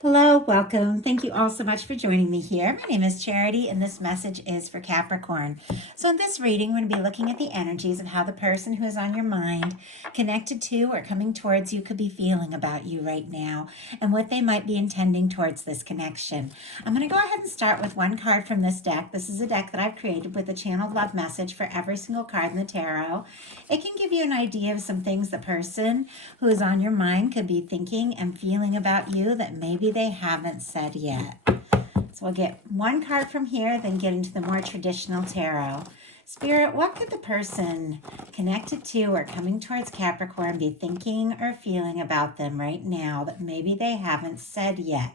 Hello, welcome. Thank you all so much for joining me here. My name is Charity, and this message is for Capricorn. So, in this reading, we're going to be looking at the energies of how the person who is on your mind, connected to, or coming towards you could be feeling about you right now, and what they might be intending towards this connection. I'm going to go ahead and start with one card from this deck. This is a deck that I've created with a channeled love message for every single card in the tarot. It can give you an idea of some things the person who is on your mind could be thinking and feeling about you that maybe they haven't said yet. So we'll get one card from here, then get into the more traditional tarot. Spirit, what could the person connected to or coming towards Capricorn be thinking or feeling about them right now that maybe they haven't said yet?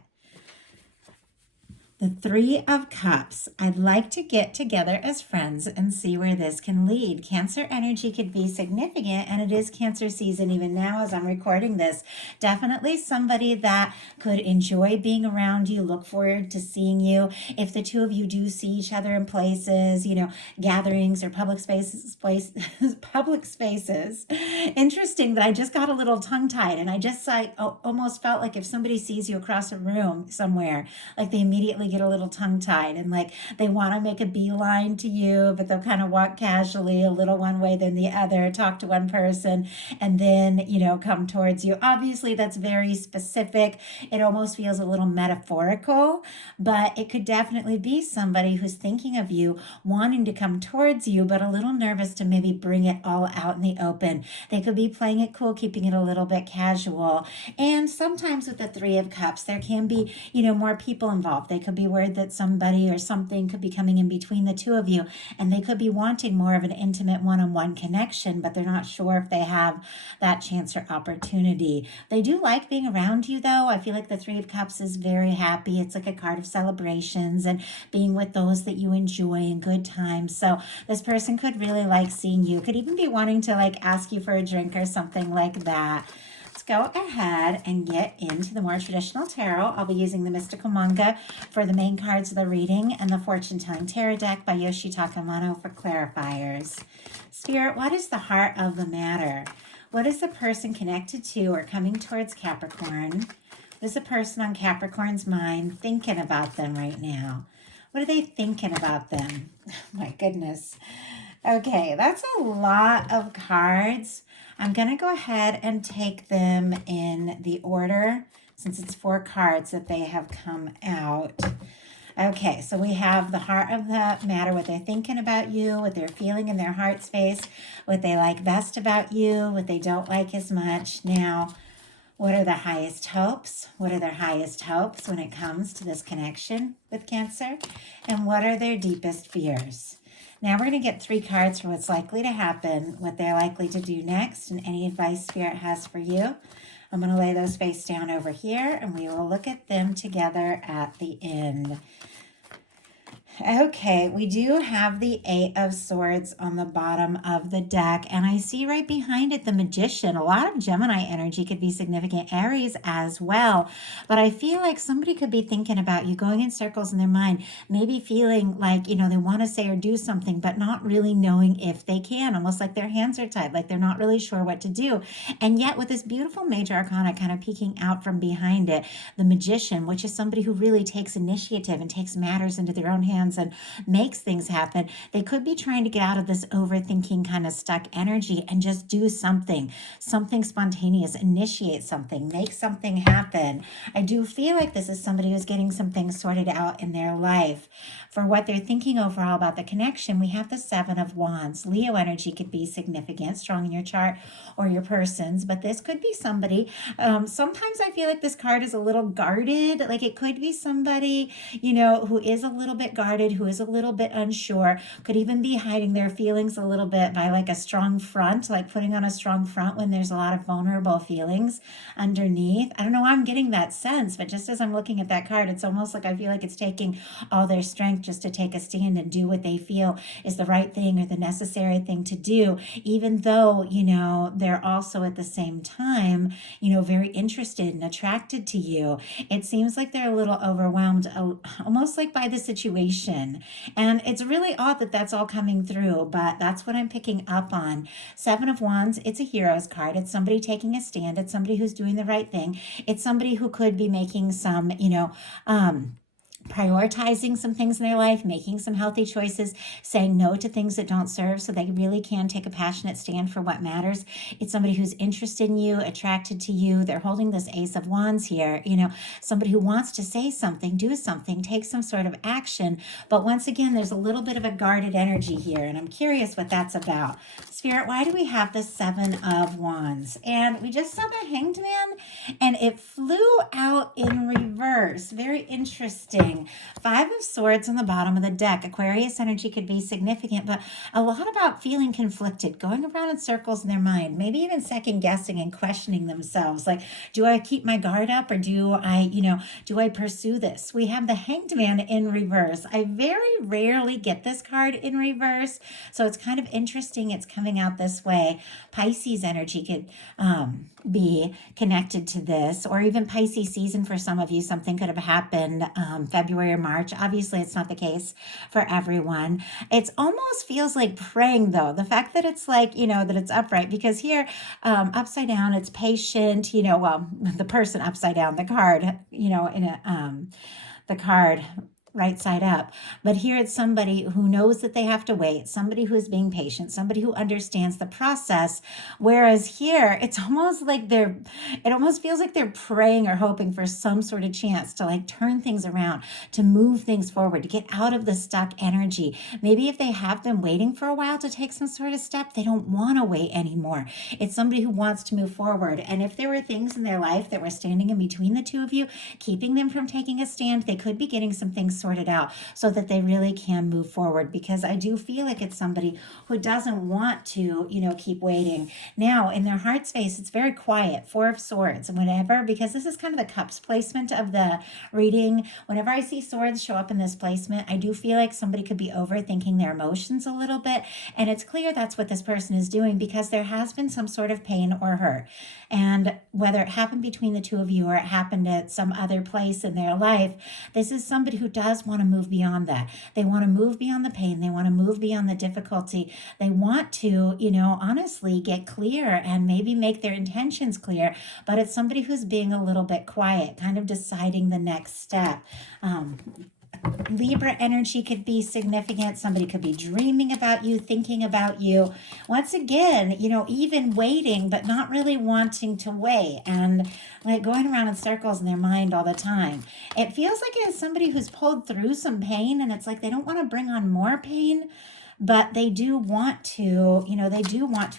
The Three of Cups. I'd like to get together as friends and see where this can lead. Cancer energy could be significant, and it is Cancer season even now as I'm recording this. Definitely somebody that could enjoy being around you, look forward to seeing you. If the two of you do see each other in places, gatherings or public spaces, public spaces. Interesting that I just got a little tongue-tied, and I just almost felt like if somebody sees you across a room somewhere, like they immediately get a little tongue-tied and like they want to make a beeline to you, but they'll kind of walk casually a little one way then the other, talk to one person, and then come towards you. Obviously that's very specific. It almost feels a little metaphorical, but it could definitely be somebody who's thinking of you, wanting to come towards you, but a little nervous to maybe bring it all out in the open. They could be playing it cool, keeping it a little bit casual. And sometimes with the Three of Cups, there can be more people involved. They could be worried that somebody or something could be coming in between the two of you, and they could be wanting more of an intimate one-on-one connection, but they're not sure if they have that chance or opportunity. They do like being around you, though. I feel like the Three of Cups is very happy. It's like a card of celebrations and being with those that you enjoy and good times. So this person could really like seeing you. Could even be wanting to ask you for a drink or something like that. Go ahead and get into the more traditional tarot. I'll be using the Mystical Manga for the main cards of the reading and the Fortune Telling Tarot deck by Yoshitaka Amano for clarifiers. Spirit, what is the heart of the matter? What is the person connected to or coming towards Capricorn? What is the person on Capricorn's mind thinking about them right now? What are they thinking about them? My goodness. Okay, that's a lot of cards. I'm going to go ahead and take them in the order since it's 4 cards that they have come out. Okay, so we have the heart of the matter, what they're thinking about you, what they're feeling in their heart space, what they like best about you, what they don't like as much. Now, what are their highest hopes? What are their highest hopes when it comes to this connection with Cancer? And what are their deepest fears? Now we're going to get 3 cards for what's likely to happen, what they're likely to do next, and any advice Spirit has for you. I'm going to lay those face down over here, and we will look at them together at the end. Okay, we do have the 8 of Swords on the bottom of the deck, and I see right behind it the Magician. A lot of Gemini energy could be significant, Aries as well, but I feel like somebody could be thinking about you, going in circles in their mind, maybe feeling like, they want to say or do something, but not really knowing if they can, almost like their hands are tied, like they're not really sure what to do. And yet with this beautiful Major Arcana kind of peeking out from behind it, the Magician, which is somebody who really takes initiative and takes matters into their own hands and makes things happen. They could be trying to get out of this overthinking kind of stuck energy and just do something spontaneous, initiate something, make something happen. I do feel like this is somebody who's getting some things sorted out in their life. For what they're thinking overall about the connection, we have the 7 of Wands. Leo energy could be significant, strong in your chart or your person's, but this could be somebody. Sometimes I feel like this card is a little guarded. Like it could be somebody, who is a little bit guarded, who is a little bit unsure, could even be hiding their feelings a little bit by like a strong front, like putting on a strong front when there's a lot of vulnerable feelings underneath. I don't know why I'm getting that sense, but just as I'm looking at that card, it's almost like I feel like it's taking all their strength just to take a stand and do what they feel is the right thing or the necessary thing to do, even though, they're also at the same time, very interested and attracted to you. It seems like they're a little overwhelmed, almost like by the situation action. And it's really odd that that's all coming through, but that's what I'm picking up on. Seven of Wands, it's a hero's card. It's somebody taking a stand. It's somebody who's doing the right thing. It's somebody who could be making some, prioritizing some things in their life, making some healthy choices, saying no to things that don't serve so they really can take a passionate stand for what matters. It's somebody who's interested in you, attracted to you. They're holding this Ace of Wands here, somebody who wants to say something, do something, take some sort of action. But once again, there's a little bit of a guarded energy here, and I'm curious what that's about. Spirit, why do we have the Seven of Wands? And we just saw the Hanged Man, and it flew out in reverse. Very interesting. Five of Swords on the bottom of the deck. Aquarius energy could be significant, but a lot about feeling conflicted, going around in circles in their mind, maybe even second guessing and questioning themselves. Like, do I keep my guard up, or do I pursue this? We have the Hanged Man in reverse. I very rarely get this card in reverse, so it's kind of interesting it's coming out this way. Pisces energy could be connected to this, or even Pisces season for some of you. Something could have happened February or March. Obviously, it's not the case for everyone. It almost feels like praying, though. The fact that it's like, that it's upright, because here, upside down, it's patient, the person upside down, the card, the card right side up. But here it's somebody who knows that they have to wait, somebody who is being patient, somebody who understands the process. Whereas here, it's almost like it almost feels like they're praying or hoping for some sort of chance to like turn things around, to move things forward, to get out of the stuck energy. Maybe if they have been waiting for a while to take some sort of step, they don't want to wait anymore. It's somebody who wants to move forward. And if there were things in their life that were standing in between the two of you, keeping them from taking a stand, they could be getting some things sorted out so that they really can move forward, because I do feel like it's somebody who doesn't want to, keep waiting. Now, in their heart space, it's very quiet. Four of Swords, and whenever, because this is kind of the cups placement of the reading, whenever I see swords show up in this placement, I do feel like somebody could be overthinking their emotions a little bit, and it's clear that's what this person is doing, because there has been some sort of pain or hurt. And whether it happened between the two of you or it happened at some other place in their life, this is somebody who does want to move beyond that. They want to move beyond the pain. They want to move beyond the difficulty. They want to, honestly get clear and maybe make their intentions clear, but it's somebody who's being a little bit quiet, kind of deciding the next step. Libra energy could be significant. Somebody could be dreaming about you, thinking about you. Once again, even waiting, but not really wanting to wait, and like going around in circles in their mind all the time. It feels like it's somebody who's pulled through some pain, and it's like they don't want to bring on more pain, but they do want to,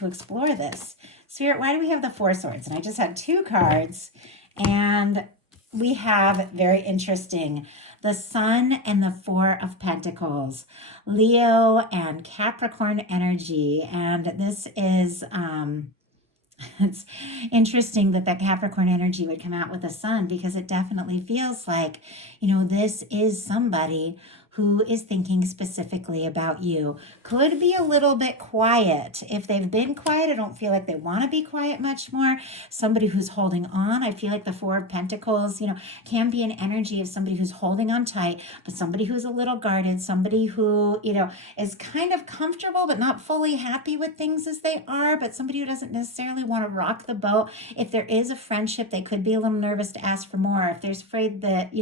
explore this. Spirit, why do we have the Four Swords? And I just had two cards, and we have very interesting, the Sun and the Four of Pentacles, Leo and Capricorn energy. And this is, it's interesting that Capricorn energy would come out with the Sun, because it definitely feels like, this is somebody who is thinking specifically about you. Could be a little bit quiet. If they've been quiet, I don't feel like they want to be quiet much more. Somebody who's holding on. I feel like the Four of Pentacles, can be an energy of somebody who's holding on tight, but somebody who's a little guarded, somebody who, is kind of comfortable but not fully happy with things as they are, but somebody who doesn't necessarily want to rock the boat. If there is a friendship, they could be a little nervous to ask for more. If there's afraid that,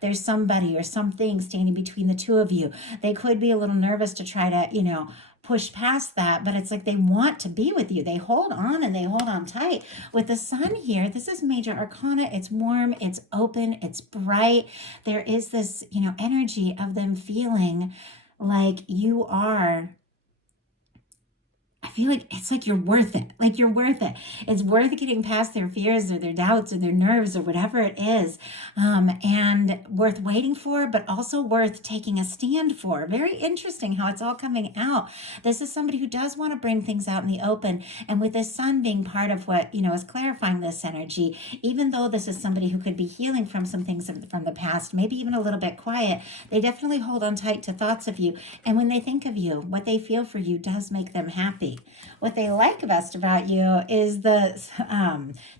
there's somebody or something standing between the two of you, they could be a little nervous to try to, push past that, but it's like they want to be with you. They hold on, and they hold on tight. With the Sun here, this is major arcana. It's warm, it's open, it's bright. There is this, energy of them feeling like you are, I feel like it's like you're worth it. Like you're worth it. It's worth getting past their fears or their doubts or their nerves or whatever it is, and worth waiting for, but also worth taking a stand for. Very interesting how it's all coming out. This is somebody who does want to bring things out in the open. And with the Sun being part of what, is clarifying this energy, even though this is somebody who could be healing from some things from the past, maybe even a little bit quiet, they definitely hold on tight to thoughts of you. And when they think of you, what they feel for you does make them happy. What they like best about you is the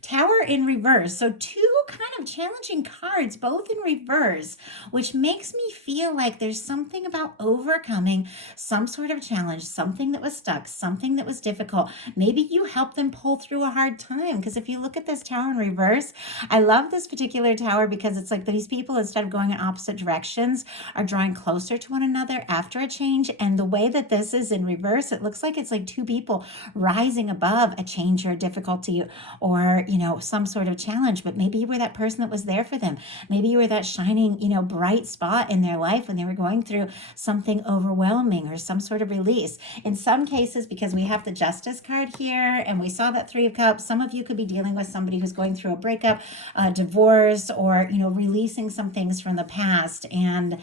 Tower in reverse. So two kind of challenging cards, both in reverse, which makes me feel like there's something about overcoming some sort of challenge, something that was stuck, something that was difficult. Maybe you helped them pull through a hard time. Because if you look at this tower in reverse, I love this particular tower because it's like these people, instead of going in opposite directions, are drawing closer to one another after a change. And the way that this is in reverse, it looks like it's like two people rising above a change or a difficulty or, some sort of challenge. But maybe you were that person that was there for them. Maybe you were that shining, bright spot in their life when they were going through something overwhelming or some sort of release. In some cases, because we have the Justice card here and we saw that Three of Cups, some of you could be dealing with somebody who's going through a breakup, a divorce, or, releasing some things from the past and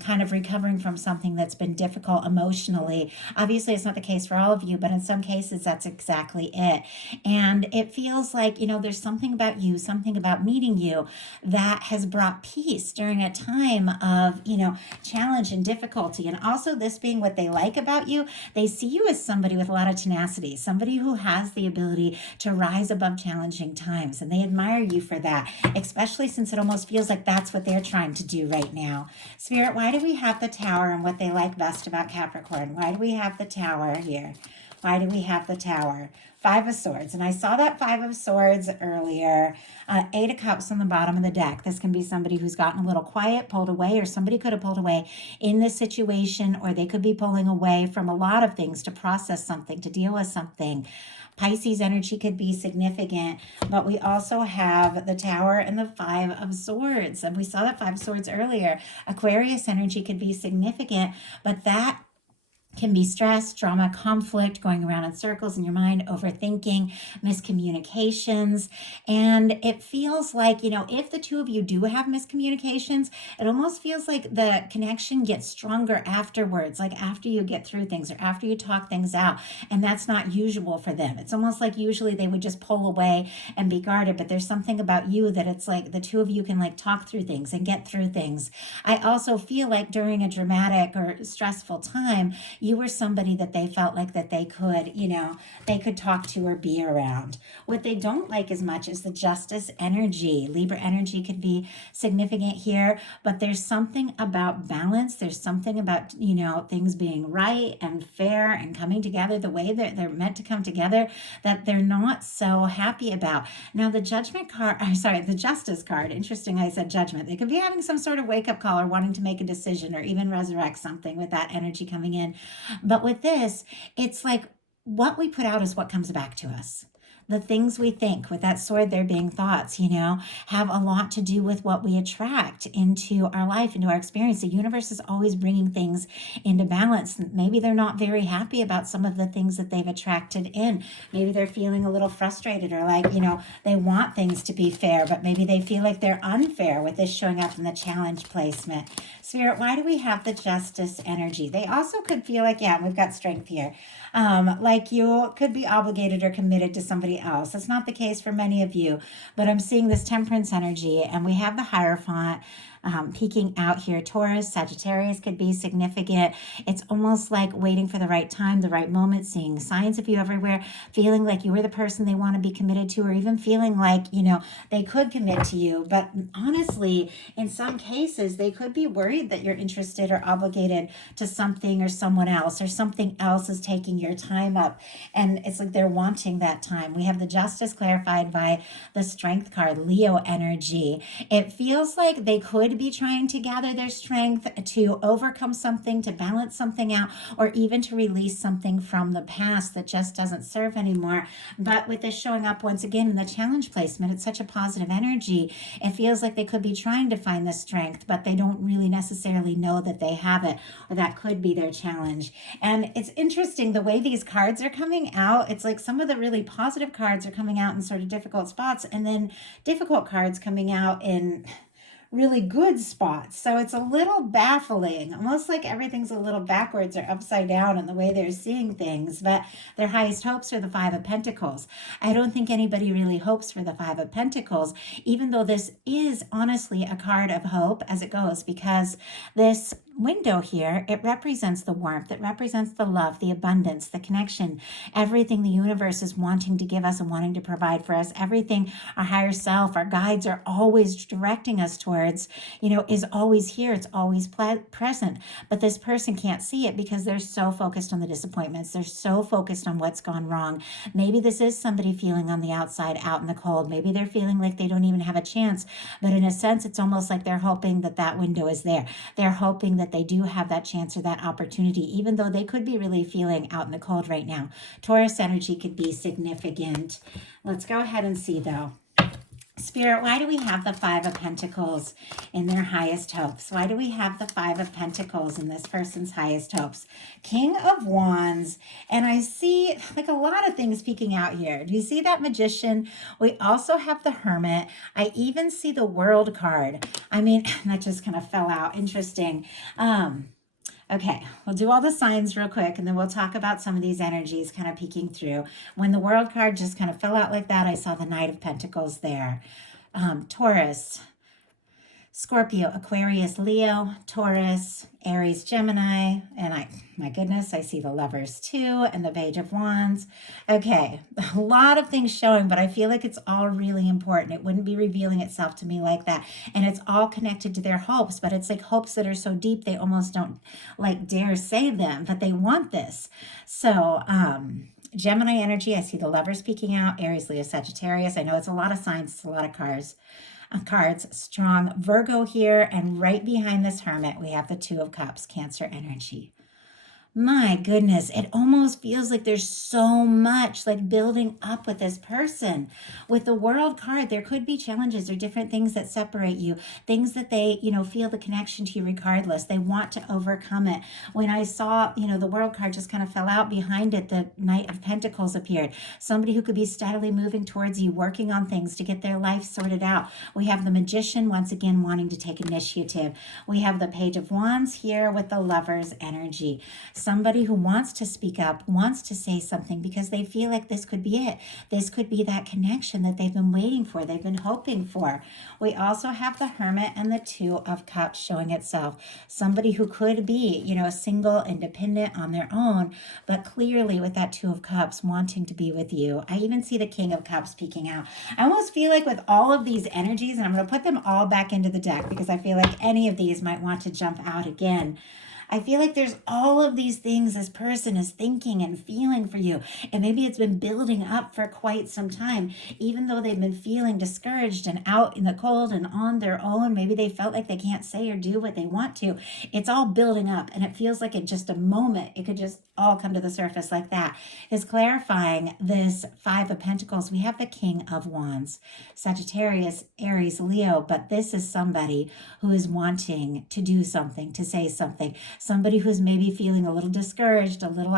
kind of recovering from something that's been difficult emotionally. Obviously, it's not the case for all of you, but in some cases, that's exactly it. And it feels like, there's something about you, something about meeting you that has brought peace during a time of, challenge and difficulty. And also this being what they like about you, they see you as somebody with a lot of tenacity, somebody who has the ability to rise above challenging times. And they admire you for that, especially since it almost feels like that's what they're trying to do right now. Spirit, why do we have the Tower and what they like best about Capricorn? Why do we have the Tower here? Why do we have the Tower? Five of Swords. And I saw that Five of Swords earlier. Eight of Cups on the bottom of the deck. This can be somebody who's gotten a little quiet, pulled away, or somebody could have pulled away in this situation, or they could be pulling away from a lot of things to process something, to deal with something. Pisces energy could be significant, but we also have the Tower and the Five of Swords. And we saw that Five of Swords earlier. Aquarius energy could be significant, but that can be stress, drama, conflict, going around in circles in your mind, overthinking, miscommunications. And it feels like, if the two of you do have miscommunications, it almost feels like the connection gets stronger afterwards, like after you get through things or after you talk things out. And that's not usual for them. It's almost like usually they would just pull away and be guarded, but there's something about you that it's like the two of you can like talk through things and get through things. I also feel like during a dramatic or stressful time, you were somebody that they felt like that they could, they could talk to or be around. What they don't like as much is the Justice energy. Libra energy could be significant here, but there's something about balance. There's something about, things being right and fair and coming together the way that they're meant to come together that they're not so happy about. Now, the the Justice card, interesting, I said Judgment. They could be having some sort of wake-up call or wanting to make a decision or even resurrect something with that energy coming in. But with this, it's like what we put out is what comes back to us. The things we think, with that sword there being thoughts, have a lot to do with what we attract into our life, into our experience. The universe is always bringing things into balance. Maybe they're not very happy about some of the things that they've attracted in. Maybe they're feeling a little frustrated or like, they want things to be fair, but maybe they feel like they're unfair with this showing up in the challenge placement. Spirit, why do we have the Justice energy? They also could feel like, we've got Strength here. Like you could be obligated or committed to somebody else. That's not the case for many of you, but I'm seeing this Temperance energy, and we have the Hierophant peeking out here. Taurus, Sagittarius could be significant. It's almost like waiting for the right time, the right moment, seeing signs of you everywhere, feeling like you were the person they want to be committed to, or even feeling like, they could commit to you. But honestly, in some cases, they could be worried that you're interested or obligated to something or someone else, or something else is taking your time up. And it's like they're wanting that time. We have the Justice clarified by the Strength card, Leo energy. It feels like they could be trying to gather their strength to overcome something, to balance something out, or even to release something from the past that just doesn't serve anymore. But with this showing up once again in the challenge placement, it's such a positive energy. It feels like they could be trying to find the strength, but they don't really necessarily know that they have it, or that could be their challenge. And it's interesting the way these cards are coming out. It's like some of the really positive cards are coming out in sort of difficult spots, and then difficult cards coming out in really good spots. So it's a little baffling, almost like everything's a little backwards or upside down in the way they're seeing things. But their highest hopes are the Five of Pentacles. I don't think anybody really hopes for the Five of Pentacles, even though this is honestly a card of hope as it goes, because this window here, it represents the warmth, it represents the love, the abundance, the connection, everything the universe is wanting to give us and wanting to provide for us, everything our higher self, our guides are always directing us towards, is always here. It's always present. But this person can't see it because they're so focused on the disappointments. They're so focused on what's gone wrong. Maybe this is somebody feeling on the outside, out in the cold. Maybe they're feeling like they don't even have a chance. But in a sense, it's almost like they're hoping that that window is there. They're hoping that they do have that chance or that opportunity, even though they could be really feeling out in the cold right now. Taurus energy could be significant. Let's go ahead and see, though. Spirit, why do we have the Five of Pentacles in their highest hopes? Why do we have the Five of Pentacles in this person's highest hopes? King of Wands, and I see like a lot of things peeking out here. Do you see that Magician? We also have the Hermit. I even see the World card. I mean, that just kind of fell out. Interesting. Okay, we'll do all the signs real quick, and then we'll talk about some of these energies kind of peeking through. When the World card just kind of fell out like that, I saw the Knight of Pentacles there. Taurus, Scorpio, Aquarius, Leo, Taurus, Aries, Gemini, and my goodness, I see the Lovers too, and the Page of Wands. Okay, a lot of things showing, but I feel like it's all really important. It wouldn't be revealing itself to me like that. And it's all connected to their hopes, but it's like hopes that are so deep, they almost don't like dare say them, but they want this. So, Gemini energy, I see the Lovers peeking out, Aries, Leo, Sagittarius. I know it's a lot of signs, it's a lot of cards, strong Virgo here, and right behind this Hermit we have the Two of Cups, Cancer energy. My goodness, it almost feels like there's so much like building up with this person. With the World card, there could be challenges or different things that separate you, things that they, feel the connection to you regardless. They want to overcome it. When I saw, the World card just kind of fell out behind it, the Knight of Pentacles appeared. Somebody who could be steadily moving towards you, working on things to get their life sorted out. We have the Magician once again wanting to take initiative. We have the Page of Wands here with the Lovers energy. Somebody who wants to speak up, wants to say something because they feel like this could be it. This could be that connection that they've been waiting for, they've been hoping for. We also have the Hermit and the Two of Cups showing itself. Somebody who could be, single, independent on their own, but clearly with that Two of Cups wanting to be with you. I even see the King of Cups peeking out. I almost feel like with all of these energies, and I'm going to put them all back into the deck because I feel like any of these might want to jump out again. I feel like there's all of these things this person is thinking and feeling for you. And maybe it's been building up for quite some time. Even though they've been feeling discouraged and out in the cold and on their own, maybe they felt like they can't say or do what they want to. It's all building up. And it feels like in just a moment, it could just all come to the surface like that. Is clarifying this Five of Pentacles. We have the King of Wands, Sagittarius, Aries, Leo. But this is somebody who is wanting to do something, to say something. Somebody who's maybe feeling a little discouraged, a little,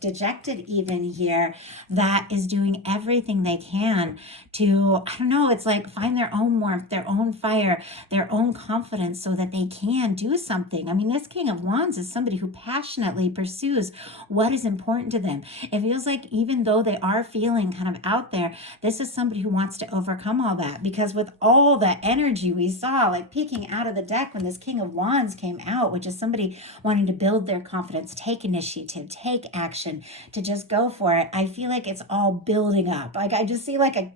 dejected even here, that is doing everything they can to, it's like find their own warmth, their own fire, their own confidence so that they can do something. I mean, this King of Wands is somebody who passionately pursues what is important to them. It feels like even though they are feeling kind of out there, this is somebody who wants to overcome all that, because with all the energy we saw, like peeking out of the deck when this King of Wands came out, which is somebody wanting to build their confidence, take initiative, take action, to just go for it. I feel like it's all building up. Like I just see like a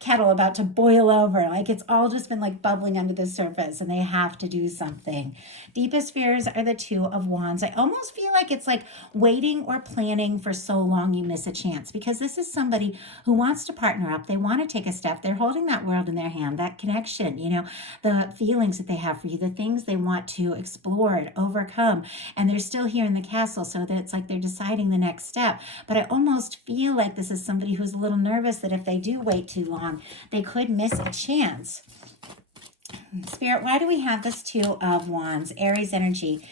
kettle about to boil over. Like it's all just been like bubbling under the surface and they have to do something. Deepest fears are the Two of Wands. I almost feel like it's like waiting or planning for so long you miss a chance, because this is somebody who wants to partner up. They want to take a step. They're holding that world in their hand, that connection, the feelings that they have for you, the things they want to explore and overcome. And they're still here in the castle, so that it's like they're deciding the next step. But I almost feel like this is somebody who's a little nervous that if they do wait too long, they could miss a chance. Spirit, why do we have this Two of Wands? Aries energy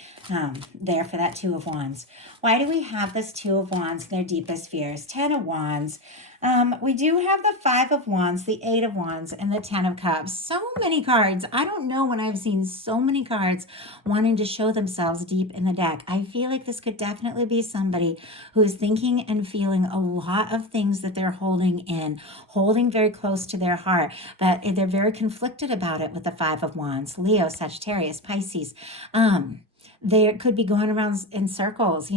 there for that Two of Wands. Why do we have this Two of Wands in their deepest fears? 10 of Wands. We do have the Five of Wands, the Eight of Wands, and the 10 of Cups. So many cards. I don't know when I've seen so many cards wanting to show themselves deep in the deck. I feel like this could definitely be somebody who is thinking and feeling a lot of things that they're holding in, holding very close to their heart, but they're very conflicted about it with the Five of Wands. Leo, Sagittarius, Pisces. they could be going around in circles,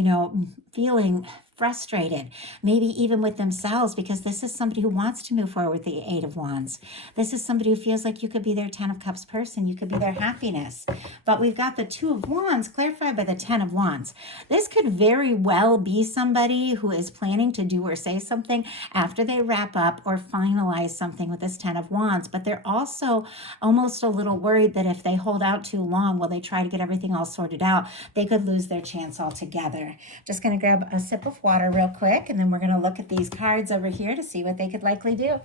feeling frustrated, maybe even with themselves, because this is somebody who wants to move forward with the Eight of Wands. This is somebody who feels like you could be their Ten of Cups person. You could be their happiness. But we've got the Two of Wands clarified by the Ten of Wands. This could very well be somebody who is planning to do or say something after they wrap up or finalize something with this Ten of Wands. But they're also almost a little worried that if they hold out too long while they try to get everything all sorted out, they could lose their chance altogether. Just going to grab a sip of water real quick, and then we're going to look at these cards over here to see what they could likely do.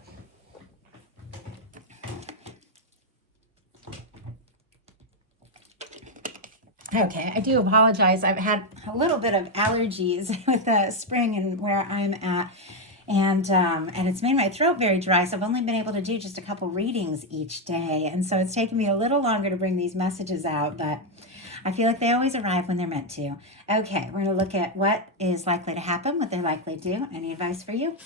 Okay, I do apologize. I've had a little bit of allergies with spring and where I'm at. And it's made my throat very dry, so I've only been able to do just a couple readings each day. And so it's taken me a little longer to bring these messages out, but I feel like they always arrive when they're meant to. Okay, we're going to look at what is likely to happen, what they're likely to do. Any advice for you?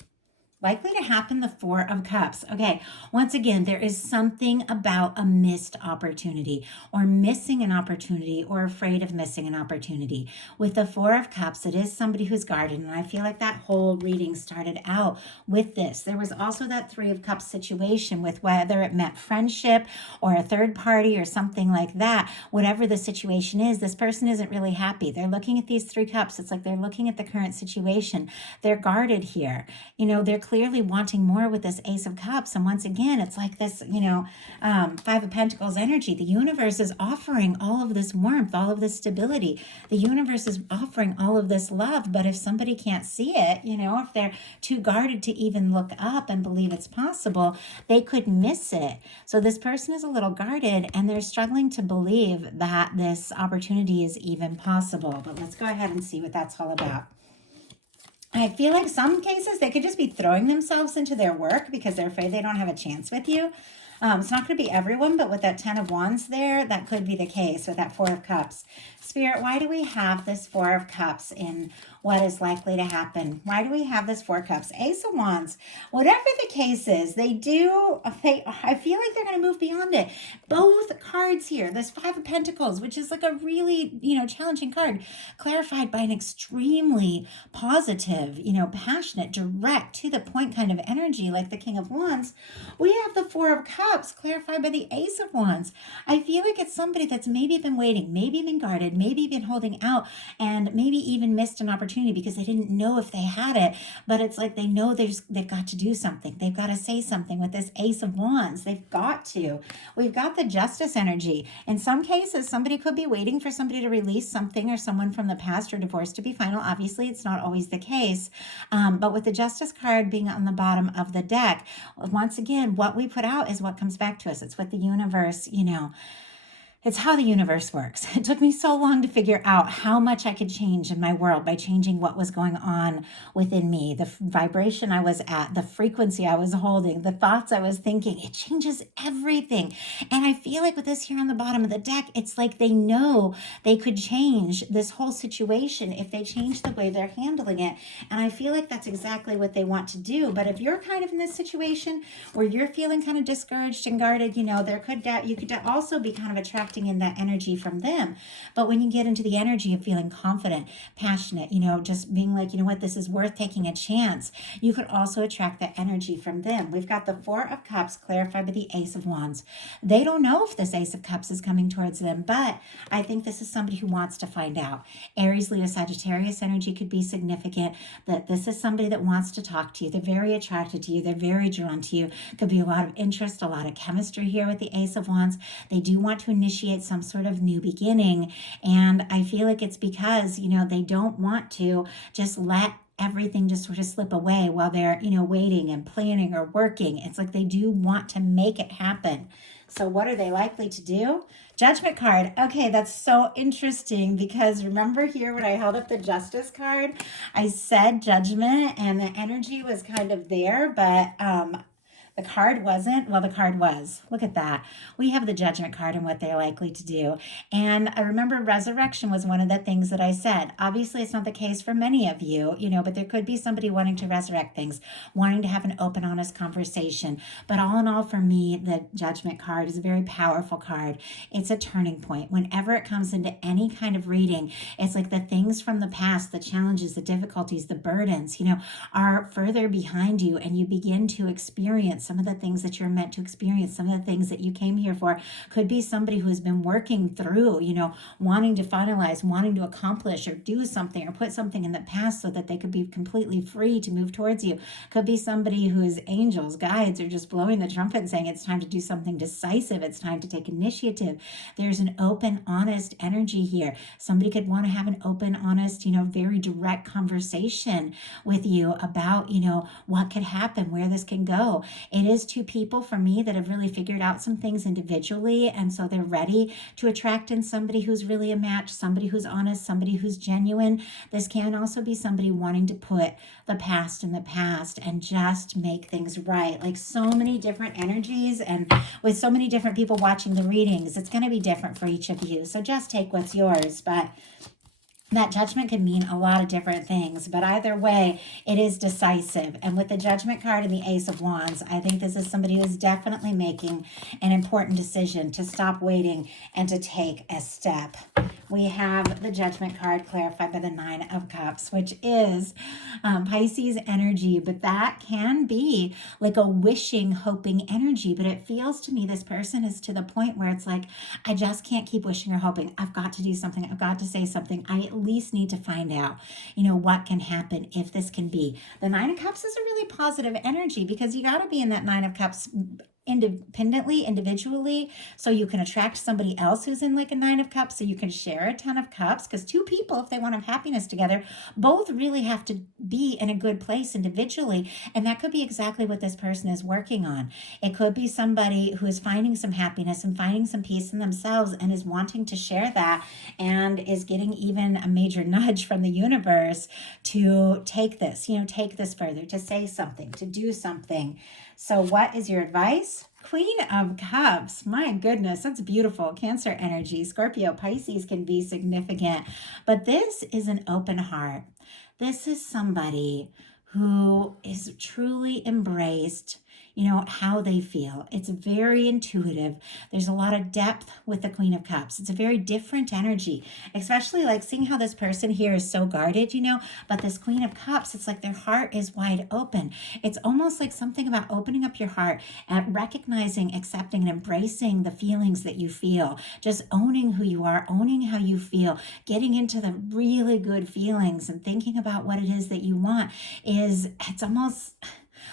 Likely to happen, the Four of Cups. Okay, once again, there is something about a missed opportunity or missing an opportunity or afraid of missing an opportunity. With the Four of Cups, it is somebody who's guarded, and I feel like that whole reading started out with this. There was also that Three of Cups situation with whether it meant friendship or a third party or something like that. Whatever the situation is, this person isn't really happy. They're looking at these Three Cups. It's like they're looking at the current situation. They're guarded here. They're clearly wanting more with this Ace of Cups. And once again, it's like this, Five of Pentacles energy. The universe is offering all of this warmth, all of this stability. The universe is offering all of this love. But if somebody can't see it, if they're too guarded to even look up and believe it's possible, they could miss it. So this person is a little guarded and they're struggling to believe that this opportunity is even possible. But let's go ahead and see what that's all about. I feel like some cases they could just be throwing themselves into their work because they're afraid they don't have a chance with you. It's not going to be everyone, but with that Ten of Wands there, that could be the case with that Four of Cups. Spirit, why do we have this Four of Cups in what is likely to happen? Why do we have this Four of Cups? Ace of Wands, whatever the case is, I feel like they're going to move beyond it. Both cards here, this Five of Pentacles, which is like a really, challenging card, clarified by an extremely positive, passionate, direct, to the point kind of energy like the King of Wands. We have the Four of Cups clarified by the Ace of Wands. I feel like it's somebody that's maybe been waiting, maybe been guarded, maybe been holding out, and maybe even missed an opportunity because they didn't know if they had it. But it's like they know they've got to do something. They've got to say something with this Ace of Wands. They've got to. We've got the Justice energy. In some cases, somebody could be waiting for somebody to release something or someone from the past or divorce to be final. Obviously, it's not always the case. But with the Justice card being on the bottom of the deck, once again, what we put out is what comes back to us. It's what the universe, it's how the universe works. It took me so long to figure out how much I could change in my world by changing what was going on within me, the vibration I was at, the frequency I was holding, the thoughts I was thinking. It changes everything. And I feel like with this here on the bottom of the deck, it's like they know they could change this whole situation if they change the way they're handling it. And I feel like that's exactly what they want to do. But if you're kind of in this situation where you're feeling kind of discouraged and guarded, you could also be kind of attracted in that energy from them. But when you get into the energy of feeling confident, passionate, just being like, what, this is worth taking a chance, you could also attract that energy from them. We've got the Four of Cups clarified by the Ace of Wands. They don't know if this Ace of Cups is coming towards them, but I think this is somebody who wants to find out. Aries, Leo, Sagittarius energy could be significant, that this is somebody that wants to talk to you. They're very attracted to you. They're very drawn to you. Could be a lot of interest, a lot of chemistry here with the Ace of Wands. They do want to initiate some sort of new beginning. And I feel like it's because, they don't want to just let everything just sort of slip away while they're, waiting and planning or working. It's like they do want to make it happen. So what are they likely to do? Judgment card. Okay, that's so interesting because remember here when I held up the Justice card, I said judgment and the energy was kind of there, but The card wasn't. Well, the card was. Look at that. We have the Judgment card and what they're likely to do. And I remember resurrection was one of the things that I said. Obviously, it's not the case for many of you, but there could be somebody wanting to resurrect things, wanting to have an open, honest conversation. But all in all, for me, the Judgment card is a very powerful card. It's a turning point. Whenever it comes into any kind of reading, it's like the things from the past, the challenges, the difficulties, the burdens, are further behind you, and you begin to experience some of the things that you're meant to experience, some of the things that you came here for. Could be somebody who's been working through, wanting to finalize, wanting to accomplish or do something or put something in the past so that they could be completely free to move towards you. Could be somebody whose angels, guides are just blowing the trumpet and saying it's time to do something decisive. It's time to take initiative. There's an open, honest energy here. Somebody could want to have an open, honest, very direct conversation with you about, what could happen, where this can go. It is two people for me that have really figured out some things individually, and so they're ready to attract in somebody who's really a match, somebody who's honest, somebody who's genuine. This can also be somebody wanting to put the past in the past and just make things right. Like so many different energies, and with so many different people watching the readings, it's going to be different for each of you. So just take what's yours. But that Judgment can mean a lot of different things, but either way, it is decisive. And with the Judgment card and the Ace of Wands, I think this is somebody who's definitely making an important decision to stop waiting and to take a step. We have the Judgment card clarified by the Nine of Cups, which is Pisces energy, but that can be like a wishing, hoping energy. But it feels to me this person is to the point where it's like, I just can't keep wishing or hoping. I've got to do something. I've got to say something. I at least need to find out, what can happen, if this can be. The Nine of Cups is a really positive energy because you got to be in that Nine of Cups independently, individually, so you can attract somebody else who's in like a Nine of Cups, so you can share a Ten of Cups, because two people, if they want to have happiness together, both really have to be in a good place individually, and that could be exactly what this person is working on. It could be somebody who is finding some happiness and finding some peace in themselves and is wanting to share that and is getting even a major nudge from the universe to take this, take this further, to say something, to do something. So what is your advice? Queen of Cups. My goodness, that's beautiful. Cancer energy. Scorpio, Pisces can be significant, but this is an open heart. This is somebody who is truly embraced, how they feel. It's very intuitive. There's a lot of depth with the Queen of Cups. It's a very different energy, especially like seeing how this person here is so guarded, but this Queen of Cups, it's like their heart is wide open. It's almost like something about opening up your heart and recognizing, accepting, and embracing the feelings that you feel, just owning who you are, owning how you feel, getting into the really good feelings and thinking about what it is that you want. It's almost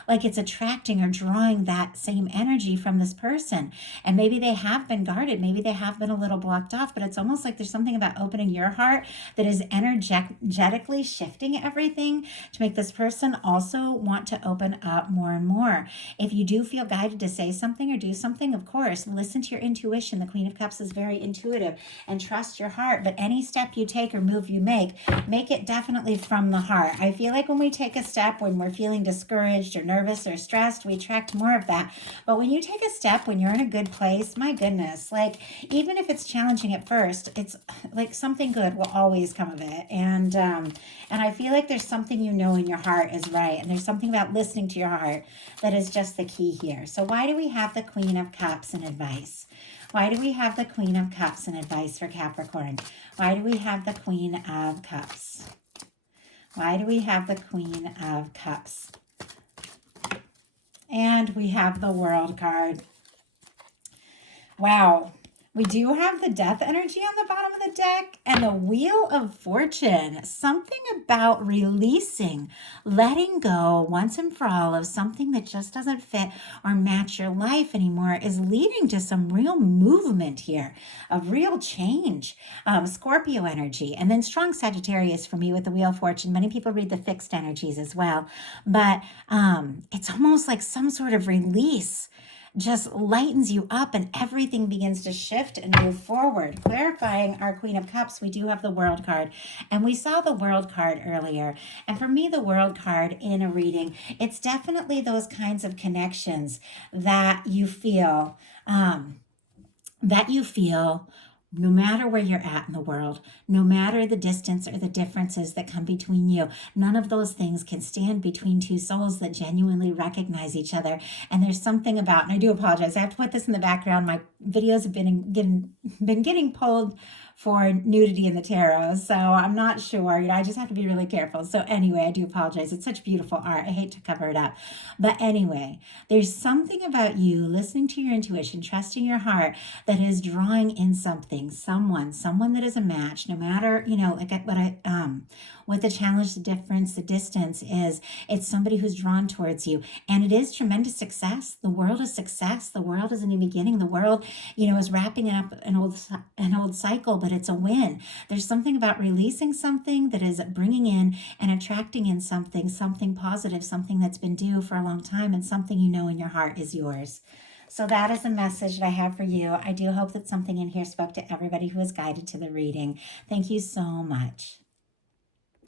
like it's attracting or drawing that same energy from this person. And maybe they have been guarded. Maybe they have been a little blocked off, but it's almost like there's something about opening your heart that is energetically shifting everything to make this person also want to open up more and more. If you do feel guided to say something or do something, of course, listen to your intuition. The Queen of Cups is very intuitive, and trust your heart. But any step you take or move you make it definitely from the heart. I feel like when we take a step, when we're feeling discouraged or nervous or stressed, we attract more of that. But when you take a step, when you're in a good place, my goodness, like even if it's challenging at first, it's like something good will always come of it. And I feel like there's something in your heart is right. And there's something about listening to your heart that is just the key here. So why do we have the Queen of Cups in advice? Why do we have the Queen of Cups in advice for Capricorn? Why do we have the Queen of Cups? Why do we have the Queen of Cups? And we have the World card. Wow. We do have the Death energy on the bottom of the deck and the Wheel of Fortune. Something about releasing, letting go once and for all of something that just doesn't fit or match your life anymore is leading to some real movement here, of real change. Scorpio energy, and then strong Sagittarius for me with the Wheel of Fortune. Many people read the fixed energies as well, but it's almost like some sort of release just lightens you up and everything begins to shift and move forward. Clarifying our Queen of Cups, we do have the World card, and we saw the World card earlier. And for me, the World card in a reading, it's definitely those kinds of connections that you feel, that you feel no matter where you're at in the world, no matter the distance or the differences that come between you, none of those things can stand between two souls that genuinely recognize each other. And there's something about, and I do apologize, I have to put this in the background. My videos have been getting pulled for nudity in the tarot, so I'm not sure. I just have to be really careful. So anyway, I do apologize. It's such beautiful art. I hate to cover it up. But anyway, there's something about you listening to your intuition, trusting your heart, that is drawing in something, someone that is a match, no matter, like what the challenge, the difference, the distance is, it's somebody who's drawn towards you. And it is tremendous success. The world is success. The world is a new beginning. The world, is wrapping up an old cycle, but it's a win. There's something about releasing something that is bringing in and attracting in something positive, something that's been due for a long time, and something in your heart is yours. So that is a message that I have for you. I do hope that something in here spoke to everybody who was guided to the reading. Thank you so much.